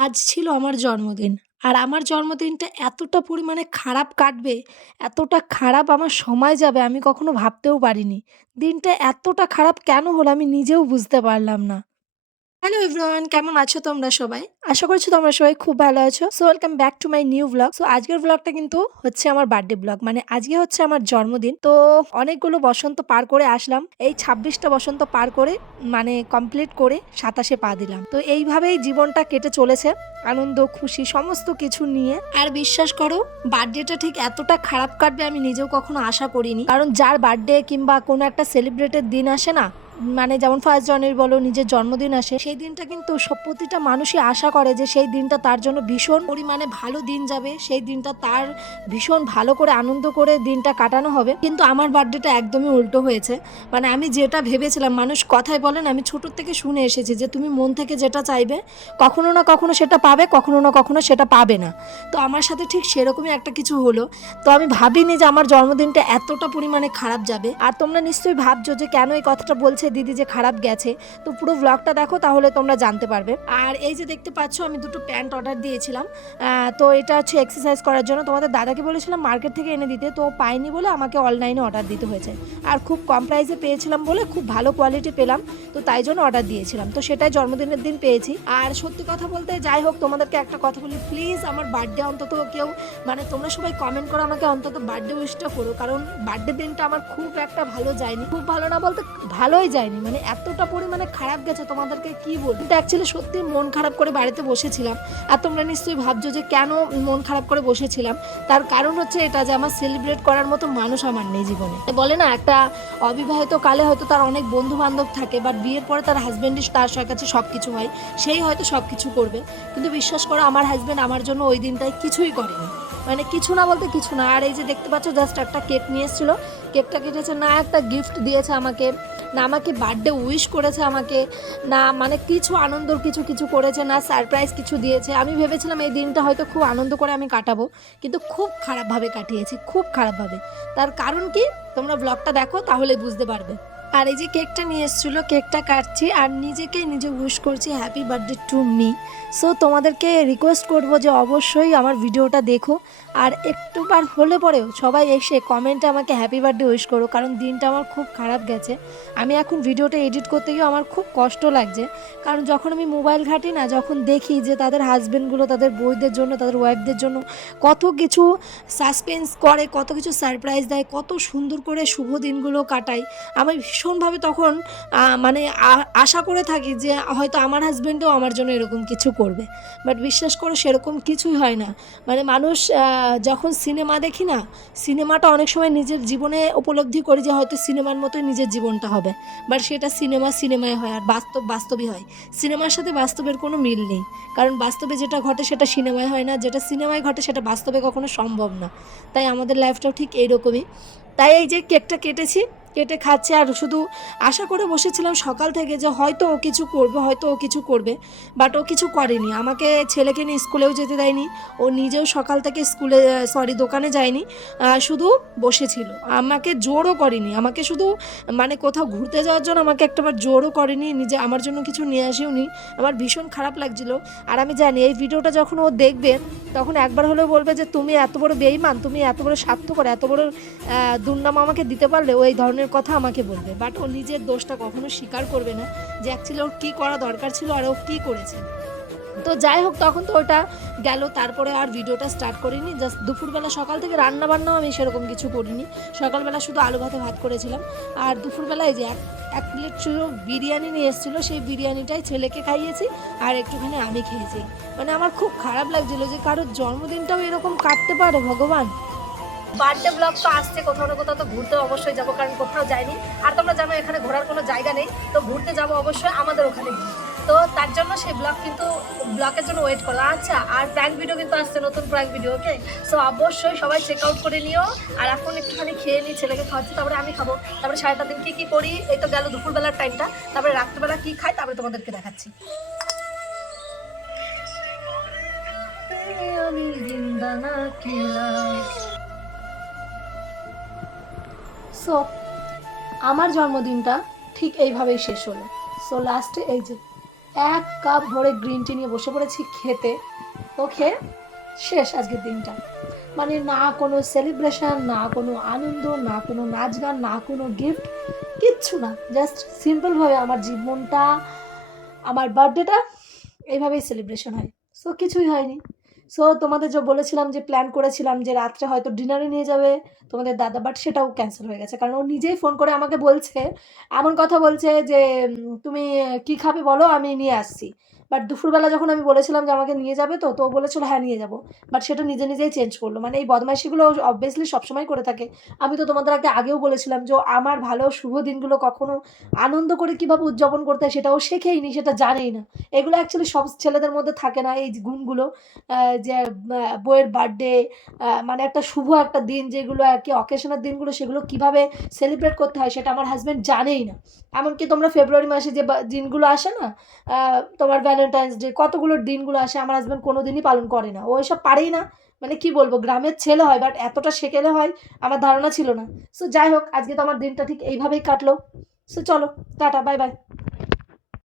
আজ ছিল আমার জন্মদিন। আর আমার জন্মদিনটা এতটা পরিমাণে খারাপ কাটবে, এতটা খারাপ আমার সময় যাবে আমি কখনো ভাবতেও পারিনি। দিনটা এতটা খারাপ কেন হলো আমি নিজেও বুঝতে পারলাম না। হ্যালো এভরিওয়ান কেমন আছো তোমরা সবাই? আশা করছি তোমরা সবাই খুব ভালো আছো। So welcome back to my new blog so আজকের ব্লগটা কিন্তু হচ্ছে আমার বার্থডে ব্লগ মানে আজকে হচ্ছে আমার জন্মদিন। তো অনেকগুলো বসন্ত পার করে আসলাম। এই ছাব্বিশটা বসন্ত পার করে মানে কমপ্লিট করে সাতাশে পা দিলাম। তো এইভাবেই জীবনটা কেটে চলেছে। আনন্দ, খুশি সমস্ত কিছু নিয়ে। আর বিশ্বাস করো বার্থডেটা ঠিক এতটা খারাপ কাটবে আমি নিজেও কখনো আশা করিনি। কারণ যার বার্থডে কিংবা কোনো একটা সেলিব্রেটের দিন আসে না মানে যেমন ফার্স্ট জানুয়ারি বলো, নিজের জন্মদিন আসে, সেই দিনটা কিন্তু প্রতিটা মানুষই আশা করে যে সেই দিনটা তার জন্য ভীষণ পরিমাণে ভালো দিন যাবে, সেই দিনটা তার ভীষণ ভালো করে আনন্দ করে দিনটা কাটানো হবে। কিন্তু আমার বার্থডেটা একদমই উল্টো হয়েছে। মানে আমি যেটা ভেবেছিলাম, মানুষ কথায় বলেন, আমি ছোটোর থেকে শুনে এসেছি যে তুমি মন থেকে যেটা চাইবে, কখনো না কখনো সেটা পাবে, কখনো না কখনো সেটা পাবে না। তো আমার সাথে ঠিক সেরকমই একটা কিছু হলো। তো আমি ভাবিনি যে আমার জন্মদিনটা এতটা পরিমাণে খারাপ যাবে। আর তোমরা নিশ্চয়ই ভাবছ যে কেন এই কথাটা বলছে দিদি যে খারাপ গেছে, তো পুরো ব্লগটা দেখো তাহলে তোমরা জানতে পারবে। আর এই যে দেখতে পাচ্ছ, আমি দুটো প্যান্ট অর্ডার দিয়েছিলাম। তো এটা হচ্ছে এক্সারসাইজ করার জন্য। তোমাদের দাদাকে বলেছিলাম মার্কেট থেকে এনে দিতে, তো পাইনি বলে আমাকে অনলাইনে অর্ডার দিতে হয়েছে। আর খুব কম প্রাইসে পেয়েছিলাম বলে খুব ভালো কোয়ালিটি পেলাম, তো তাই জন্য অর্ডার দিয়েছিলাম। তো সেটাই জন্মদিনের দিন পেয়েছি। আর সত্যি কথা বলতে যাই হোক, তোমাদেরকে একটা কথা বলি প্লিজ আমার বার্থডে অন্তত কেউ মানে তোমরা সবাই কমেন্ট করো আমাকে অন্তত বার্থডে উইশটা করো, কারণ বার্থডে দিনটা আমার খুব একটা ভালো যায়নি। খুব ভালো না বলতে ভালোই যায়নি। মানে এতটা পরিমাণে খারাপ গেছে তোমাদেরকে কি বলব? কিন্তু অ্যাকচুয়ালি সত্যি মন খারাপ করে বাড়িতে বসেছিলাম। আর তোমরা নিশ্চয়ই ভাবছ যে কেন মন খারাপ করে বসেছিলাম? তার কারণ হচ্ছে এটা যে আমার সেলিব্রেট করার মতো মানুষ আমার নেই জীবনে। বলে না, একটা অবিবাহিত কালে হয়তো তার অনেক বন্ধু বান্ধব থাকে বাট বিয়ের পরে তার হাজব্যান্ডই তার কাছে সব কিছু হয়। সেই হয়তো সব কিছু করবে। কিন্তু বিশ্বাস করো, আমার হাজব্যান্ড আমার জন্য ওই দিনটায় কিছুই করেনি। মানে কিছু না বলতে কিছু না। আর এই যে দেখতে পাচ্ছ জাস্ট একটা কেক নিয়ে এসেছিল। কেকটা কেটেছে, না, একটা গিফট দিয়েছে আমাকে। না আমাকে বার্থডে উইশ করেছে আমাকে, না মানে কিছু আনন্দর কিছু কিছু করেছে, না সারপ্রাইজ কিছু দিয়েছে। আমি ভেবেছিলাম এই দিনটা হয়তো খুব আনন্দ করে আমি কাটাবো, কিন্তু খুব খারাপভাবে কাটিয়েছি, খুব খারাপভাবে। তার কারণ কি? তোমরা ব্লগটা দেখো, তাহলে বুঝতে পারবে। আর এই যে কেকটা নিয়ে এসেছিল, কেকটা কাটছি আর নিজেকে নিজে উইশ করছি happy birthday to me so তোমাদেরকে রিকোয়েস্ট করব যে অবশ্যই আমার ভিডিওটা দেখো। আর একটু একটুবার হলে পরেও সবাই এসে কমেন্টে আমাকে হ্যাপি বার্থডে উইশ করো, কারণ দিনটা আমার খুব খারাপ গেছে। আমি এখন ভিডিওটা এডিট করতে গিয়ে আমার খুব কষ্ট লাগছে। কারণ যখন আমি মোবাইল ঘাঁটি না, যখন দেখি যে তাদের হাজব্যান্ডগুলো তাদের বইদের জন্য, তাদের ওয়াইফদের জন্য কত কিছু সাসপেন্স করে, কত কিছু সারপ্রাইজ দেয়, কত সুন্দর করে শুভ দিনগুলো কাটায়। আমি ভীষণভাবে তখন মানে আশা করে থাকি যে হয়তো আমার হাজব্যান্ডও আমার জন্য এরকম কিছু করবে। বাট বিশ্বাস করো সেরকম কিছুই হয় না। মানে মানুষ যখন সিনেমা দেখি না সিনেমাটা অনেক সময় নিজের জীবনে উপলব্ধি করি যে হয়তো সিনেমার মতোই নিজের জীবনটা হবে। বাট সেটা সিনেমা সিনেমায় হয় আর বাস্তব, বাস্তবই হয়। সিনেমার সাথে বাস্তবের কোনো মিল নেই। কারণ বাস্তবে যেটা ঘটে সেটা সিনেমায় হয় না, যেটা সিনেমায় ঘটে সেটা বাস্তবে কখনো সম্ভব না। তাই আমাদের লাইফটাও ঠিক এইরকমই। তাই এই যে কেকটা কেটেছি কেটে খাচ্ছে আর শুধু আশা করে বসেছিলাম সকাল থেকে যে হয়তো ও কিছু করবে, হয়তো ও কিছু করবে বাট ও কিছু করেনি। আমাকে ছেলেকে নিয়ে স্কুলেও যেতে দেয়নি, ও নিজেও সকাল থেকে স্কুলে সরি দোকানে যায়নি শুধু বসেছিল। আমাকে জোরও করেনি, আমাকে শুধু মানে কোথাও ঘুরতে যাওয়ার জন্য আমাকে একটাবার জোরও করেনি, নিজে আমার জন্য কিছু নিয়ে আসেও নি। আমার ভীষণ খারাপ লাগছিল। আর আমি জানি এই ভিডিওটা যখন ও দেখবে, তখন একবার হলেও বলবে যে, তুমি এত বড় বেইমান, তুমি এত বড় স্বার্থকর এত বড় দুর্নাম আমাকে দিতে পারলে, ও এই ধরনের কথা আমাকে বলবে বাট ও নিজের দোষটা কখনো স্বীকার করবে না যে অ্যাকচুয়ালি ওর কী করা দরকার ছিল আর ও কী করেছে। তো যাই হোক, তখন তো ওটা গেল, তারপরে আর ভিডিওটা স্টার্ট করিনি জাস্ট দুপুরবেলা সকাল থেকে রান্না বান্নাও আমি সেরকম কিছু করিনি। সকালবেলা শুধু আলু ভাতে ভাত করেছিলাম, আর দুপুরবেলায় যে এক এক প্লেট শুধু বিরিয়ানি নিয়ে এসেছিল, সেই বিরিয়ানিটাই ছেলেকে খাইয়েছি, আর একটুখানি আমি খেয়েছি। মানে আমার খুব খারাপ লাগছিল যে কারোর জন্মদিনটাও এরকম কাটতে পারে, ভগবান। বার্থডে ব্লগ তো আসছে, কোথাও না কোথাও তো ঘুরতে অবশ্যই যাব, কারণ কোথাও যাইনি। আর তোমরা জানো, এখানে ঘোরার কোনো জায়গা নেই, তো ঘুরতে যাব অবশ্যই আমাদের ওখানে তো তার জন্য সেই ব্লগ কিন্তু, ব্লগের জন্য ওয়েট করো আচ্ছা আর প্র্যাঙ্ক ভিডিও কিন্তু আসছে, নতুন প্র্যাঙ্ক ভিডিও ওকে সো অবশ্যই সবাই চেক আউট করে নিও। আর এখন একটুখানি খেয়ে নিই, ছেলেকে খাওয়াচ্ছি, তারপরে আমি খাব। তারপরে সারাটা দিন কী কী করি, এই তো গেল দুপুরবেলার টাইমটা তারপরে রাত্রেবেলা কী খাই, তারপরে তোমাদেরকে দেখাচ্ছি। আমি জিন্দা না সো আমার জন্মদিনটা ঠিক এইভাবেই শেষ হলো। সো লাস্টে এই যে এক কাপ ভরে গ্রিন টি নিয়ে বসে পড়েছি খেতে তো খেয়ে শেষ আজকের দিনটা। মানে না কোনো সেলিব্রেশন না কোনো আনন্দ, না কোনো নাচ গান, না কোনো গিফট কিচ্ছু না। জাস্ট সিম্পলভাবে আমার জীবনটা, আমার বার্থডেটা এইভাবেই সেলিব্রেশন হয়। সো কিছুই হয়নি। সো তোমাদের যে বলেছিলাম যে প্ল্যান করেছিলাম যে রাত্রে হয়তো ডিনারে নিয়ে যাবে, তোমাদের দাদা বাট সেটাও ক্যান্সেল হয়ে গেছে। কারণ ও নিজেই ফোন করে আমাকে বলছে, এমন কথা বলছে যে তুমি কি খাবে বলো, আমি নিয়ে আসছি। বাট দুপুরবেলা যখন আমি বলেছিলাম যে আমাকে নিয়ে যাবে তো তো বলেছিল হ্যাঁ নিয়ে যাব। বাট সেটা নিজে নিজেই চেঞ্জ করল। মানে এই বদমাইশিগুলো অবভিয়াসলি সবসময় করে থাকে। আমি তো তোমাদের আগে, আগেও বলেছিলাম যে আমার ভালো শুভ দিনগুলো কখনো আনন্দ করে কীভাবে উদযাপন করতে হয় সেটাও শেখেইনি, সেটা জানেই না। এগুলো অ্যাকচুয়ালি সব ছেলেদের মধ্যে থাকে না, এই গুণগুলো। যে বইয়ের বার্থডে মানে একটা শুভ একটা দিন যেগুলো আর কি অকেশনের দিনগুলো সেগুলো কীভাবে সেলিব্রেট করতে হয় সেটা আমার হাজব্যান্ড জানেই না। এমনকি তোমরা ফেব্রুয়ারি মাসে যে দিনগুলো আসে না তোমার ভ্যালেন্টাইন্স ডে কতগুলো দিনগুলো আসে, আমার হাজব্যান্ড কোনো দিনই পালন করে না। ও এসব পারেই না। মানে কি বলব, গ্রামের ছেলে হয় বাট এতটা সেকেলে হয়, আমার ধারণা ছিল না। সো যাই হোক, আজকে তো আমার দিনটা ঠিক এইভাবেই কাটলো। সো চলো, টাটা বাই বাই